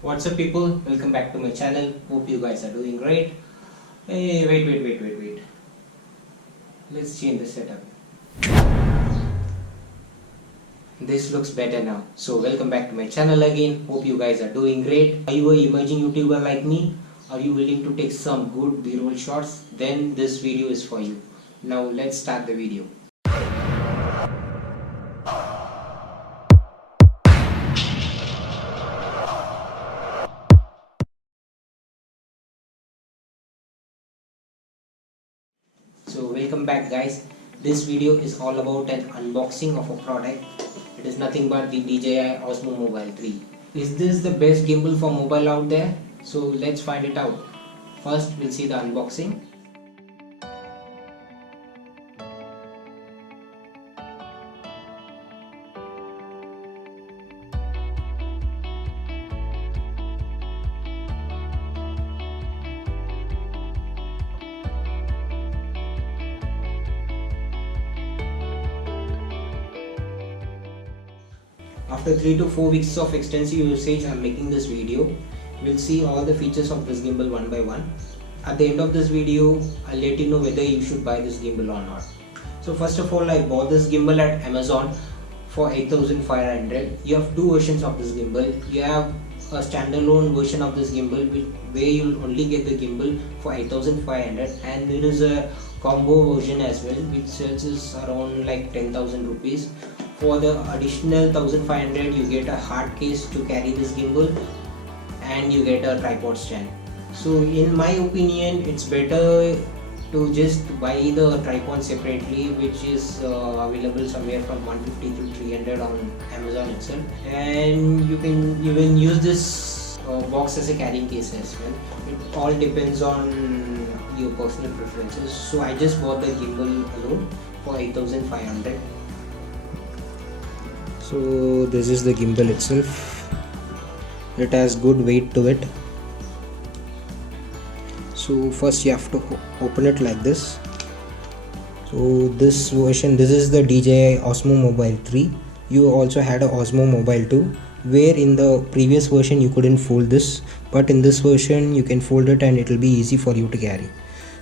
What's up people, welcome back to my channel. Hope you guys are doing great. Hey, wait. Let's change the setup. This looks better now. So welcome back to my channel again. Hope you guys are doing great. Are you a emerging YouTuber like me? Are you willing to take some good B-roll shots? Then this video is for you. Now let's start the video. So welcome back guys. This video is all about an unboxing of a product. It is nothing but the DJI Osmo Mobile 3. Is this the best gimbal for mobile out there? So let's find it out. First we'll see the unboxing. After 3 to 4 weeks of extensive usage, I am making this video. We'll see all the features of this gimbal one by one. At the end of this video, I'll let you know whether you should buy this gimbal or not. So first of all, I bought this gimbal at Amazon for 8500. You have two versions of this gimbal. You have a standalone version of this gimbal where you'll only get the gimbal for 8500, and there is a combo version as well which sells around like 10,000 rupees. For the additional 1500 you get a hard case to carry this gimbal and you get a tripod stand. So in my opinion, it's better to just buy the tripod separately, which is available somewhere from 150 to 300 on Amazon itself, and you can even use this box as a carrying case as well. It all depends on your personal preferences. So I just bought the gimbal alone for 8500. So this is the gimbal itself. It has good weight to it. So first you have to open it like this. So this version, this is the DJI Osmo Mobile 3. You also had a Osmo Mobile 2, where in the previous version you couldn't fold this, but in this version you can fold it and it will be easy for you to carry.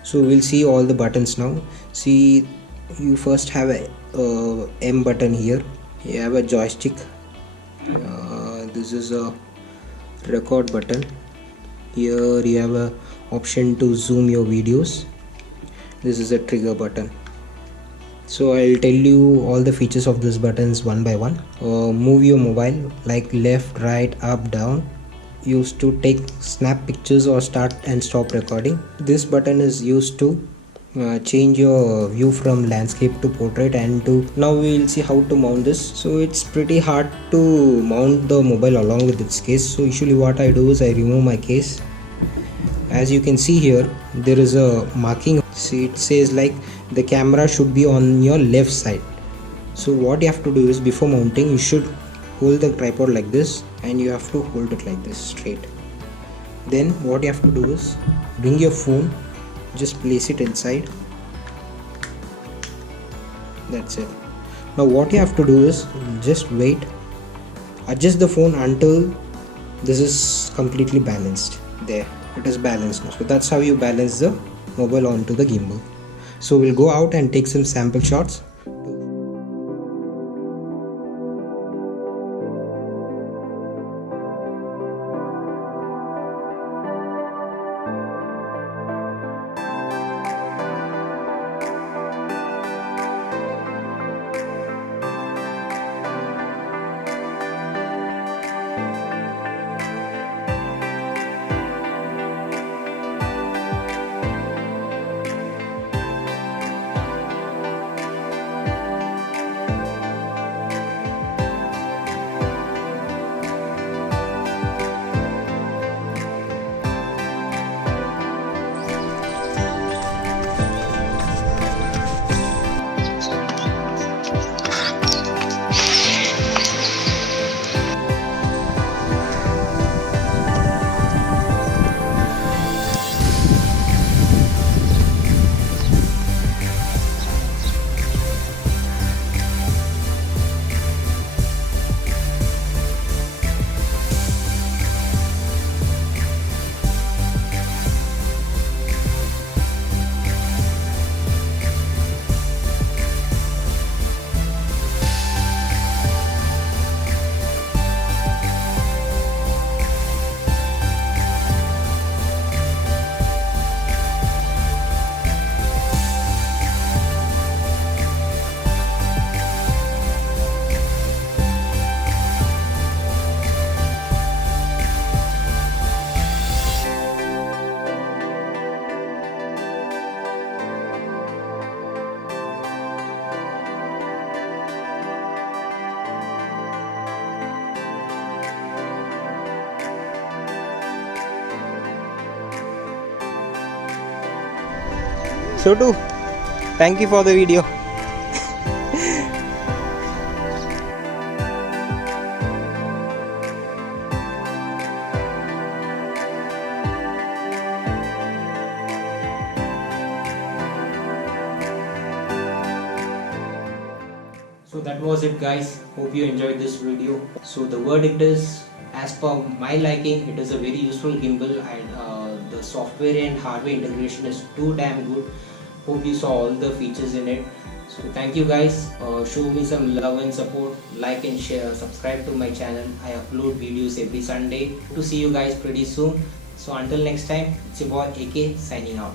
So we'll see all the buttons now. See, you first have a M button here. You have a joystick. This is a record button. Here you have a option to zoom your videos. This is a trigger button. So I'll tell you all the features of these buttons one by one. Move your mobile like left, right, up, down. Used to take snap pictures or start and stop recording. This button is used to change your view from landscape to portrait. And to now we will see how to mount this. So it's pretty hard to mount the mobile along with its case. So usually what I do is I remove my case. As you can see here, there is a marking. See, it says like the camera should be on your left side. So what you have to do is, before mounting, you should hold the tripod like this and you have to hold it like this straight. Then what you have to do is bring your phone, just place it inside. That's it. Now what you have to do is just wait, adjust the phone until this is completely balanced. There, it is balanced now. So that's how you balance the mobile onto the gimbal. So we'll go out and take some sample shots. Chotu, thank you for the video. So that was it, guys. Hope you enjoyed this video. So the verdict is, as per my liking, it is a very useful gimbal, and the software and hardware integration is too damn good. Hope you saw all the features in it. So thank you, guys. Show me some love and support. Like and share. Subscribe to my channel. I upload videos every Sunday. To see you guys pretty soon. So until next time, it's your boy AK signing out.